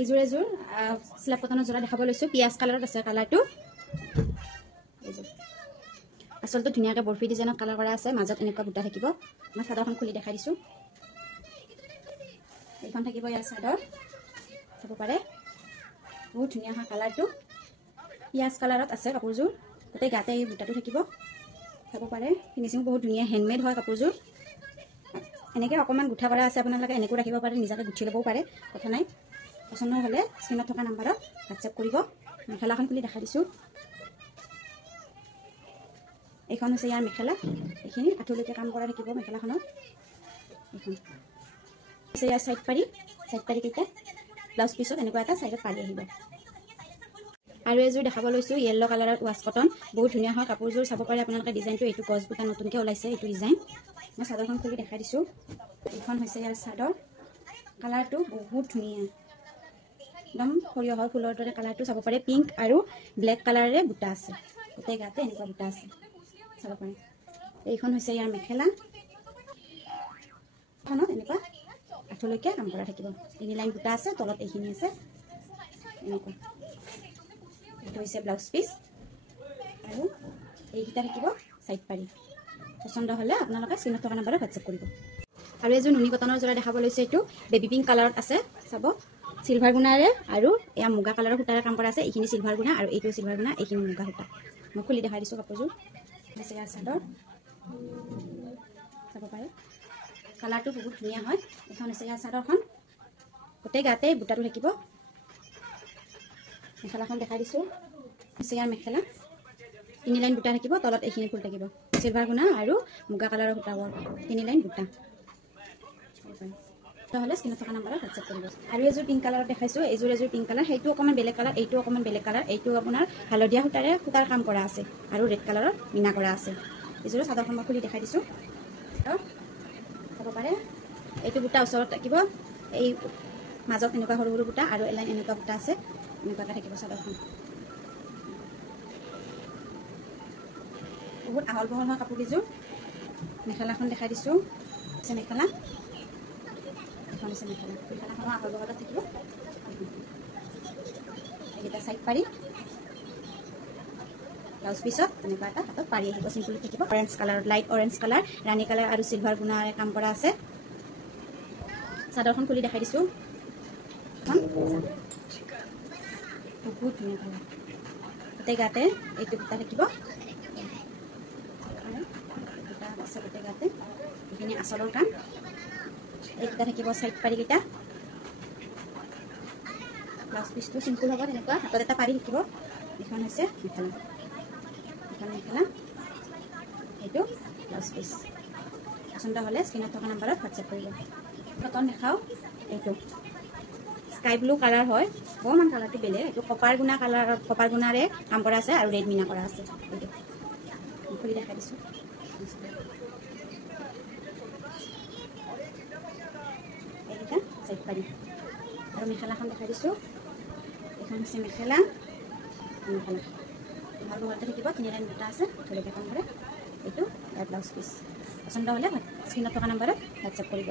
এইযোৰ এযোৰ স্ল্যাব কটনৰ যোৰা দেখাব লৈছোঁ পিয়াজ কালাৰত আছে কালাৰটো এইযোৰ আচলতে ধুনীয়াকৈ বৰফি ডিজাইনত কালাৰ কৰা আছে মাজত এনেকুৱা বুটা থাকিব মই চাদৰখন খুলি দেখাই দিছোঁ এইখন থাকিব ইয়াৰ চাদৰ চাব পাৰে বহুত ধুনীয়া হয় কালাৰটো পিয়াজ কালাৰত আছে কাপোৰযোৰ গোটেই গাতে এই বুটাটো থাকিব চাব পাৰে ফিনিচিং বহুত ধুনীয়া হেণ্ডমেড হয় কাপোৰযোৰ এনেকৈ অকণমান গুঠা কৰা আছে আপোনালোকে এনেকৈ ৰাখিব পাৰে নিজাকৈ গুঠি ল'বও পাৰে কথা নাই পচন্দ হ'লে স্ক্ৰীনত থকা নাম্বাৰত হোৱাটছএপ কৰিব মেখেলাখন খুলি দেখাই দিছোঁ এইখন হৈছে ইয়াৰ মেখেলা এইখিনি আঁঠুলৈকে কাম কৰা থাকিব মেখেলাখনত এইখন হৈছে ইয়াৰ চাইড পাৰিকেইটা ব্লাউজ পিছত এনেকুৱা এটা চাইডত পাৰি আহিব আৰু এযোৰ দেখাব লৈছোঁ য়েল্ল' কালাৰত ৱাছ কটন বহুত ধুনীয়া হয় কাপোৰযোৰ চাব পাৰে আপোনালোকে ডিজাইনটো এইটো গছ বুটা নতুনকৈ ওলাইছে এইটো ডিজাইন মই চাদৰখন খুলি দেখাই দিছোঁ এইখন হৈছে ইয়াৰ চাদৰ কালাৰটো বহুত ধুনীয়া একদম সৰিয়হৰ ফুলৰ দৰে কালাৰটো চাব পাৰে পিংক আৰু ব্লেক কালাৰেৰে বুটা আছে গোটেই গাতে এনেকুৱা বুটা আছে চাব পাৰে এইখন হৈছে ইয়াৰ মেখেলা খনত এনেকুৱা আঁঠুলৈকে কাম কৰা থাকিব 3 লাইন বুটা আছে তলত এইখিনি আছে এনেকুৱা এইটো হৈছে ব্লাউজ পিচ আৰু এইকেইটা থাকিব চাইড পাৰি পচন্দ হ'লে আপোনালোকে স্ক্ৰীনত থকা নাম্বাৰত হোৱাটছএপ কৰিব আৰু এযোৰ নুনি কটনৰ যোৰা দেখাব লৈছে এইটো বেবী পিংক কালাৰত আছে চাব সিলভাৰ গুণাৰে আৰু এয়া মুগা কালাৰৰ সূতাৰে কাম কৰা আছে এইখিনি সিলভাৰ গুণা আৰু এইটো সিলভাৰ গুণা এইখিনি মুগা সূতা মই খুলি দেখাই দিছোঁ কাপোৰযোৰ হৈছে ইয়াৰ চাদৰ চাব পাৰে কালাৰটো বহুত ধুনীয়া হয় এইখন হৈছে ইয়াৰ চাদৰখন গোটেই গাতে বুটাটো থাকিব মেখেলাখন দেখাই দিছোঁ হৈছে ইয়াৰ মেখেলা 3 লাইন বুটা থাকিব তলত এইখিনি ফুল থাকিব সিলভাৰ গুণা আৰু মুগা কালাৰৰ সূতা 3 লাইন বুটা নহ'লে স্ক্ৰীনত থকা নাম্বাৰত হোৱাটছএপ কৰিব আৰু এযোৰ পিংক কালাৰত দেখাইছোঁ এযোৰ পিংক কালাৰ সেইটো অকণমান বেলেগ কালাৰ এইটো অকণমান বেলেগ কালাৰ এইটো আপোনাৰ হালধীয়া সূতাৰ কাম কৰা আছে আৰু ৰেড কালাৰৰ মিনা কৰা আছে এযোৰ চাদৰখন মই খুলি দেখাই দিছোঁ চাব পাৰে এইটো বুটা ওচৰত থাকিব এই মাজত এনেকুৱা সৰু সৰু বুটা আৰু এলাইন এনেকুৱা বুটা আছে এনেকুৱাকৈ থাকিব চাদৰখন বহুত আহল বহল হয় কাপোৰকেইযোৰ মেখেলাখন দেখাই দিছোঁ মেখেলা মেখেলাখনৰ আহল বহলত থাকিব এইকেইটা চাইড পাৰি ব্লাউজ পিছত এনেকুৱা এটা হাতত পাৰি আহিব চিম্পল থাকিব অৰেঞ্জ কালাৰত লাইট অৰেঞ্জ কালাৰ ৰাণী কালাৰ আৰু সিলভাৰ গুণাৰে কাম কৰা আছে চাদৰখন খুলি দেখাই দিছোঁ বহুত ধুনীয়া কালাৰ গোটেই গাতে এইটো বুটা থাকিব আছে গোটেই গাতে এইখিনি আচলৰ কাম এইকেইটা থাকিব চাইড পাৰিকেইটা ব্লাউজ পিচটো চিম্পল হ'ব তেনেকুৱা হাতত এটা পাৰি থাকিব এইখন হৈছে মেখেলা এইটো ব্লাউজ পিচ পচন্দ হ'লে স্ক্ৰীনত থকা নাম্বাৰত হোৱাটছএপ কৰিব কটন দেখাওঁ এইটো স্কাই ব্লু কালাৰ হয় অকণমান কালাৰটো বেলেগ এইটো কপাৰ গুণাৰে কাম কৰা আছে আৰু ৰেড মিনা কৰা আছে এইটো খুলি দেখাই দিছোঁ এইকেইটা চাইড পাৰি আৰু মেখেলাখন দেখাই দিছোঁ এইখন হৈছে মেখেলা ভাল বহলতে থাকিব 3 লাইন বুটা আছে আঁঠুলৈকে কাম কৰে এইটো ইয়াৰ ব্লাউজ পিচ পচন্দ হ'লে স্ক্ৰীনত থকা নাম্বাৰত হোৱাটছএপ কৰিব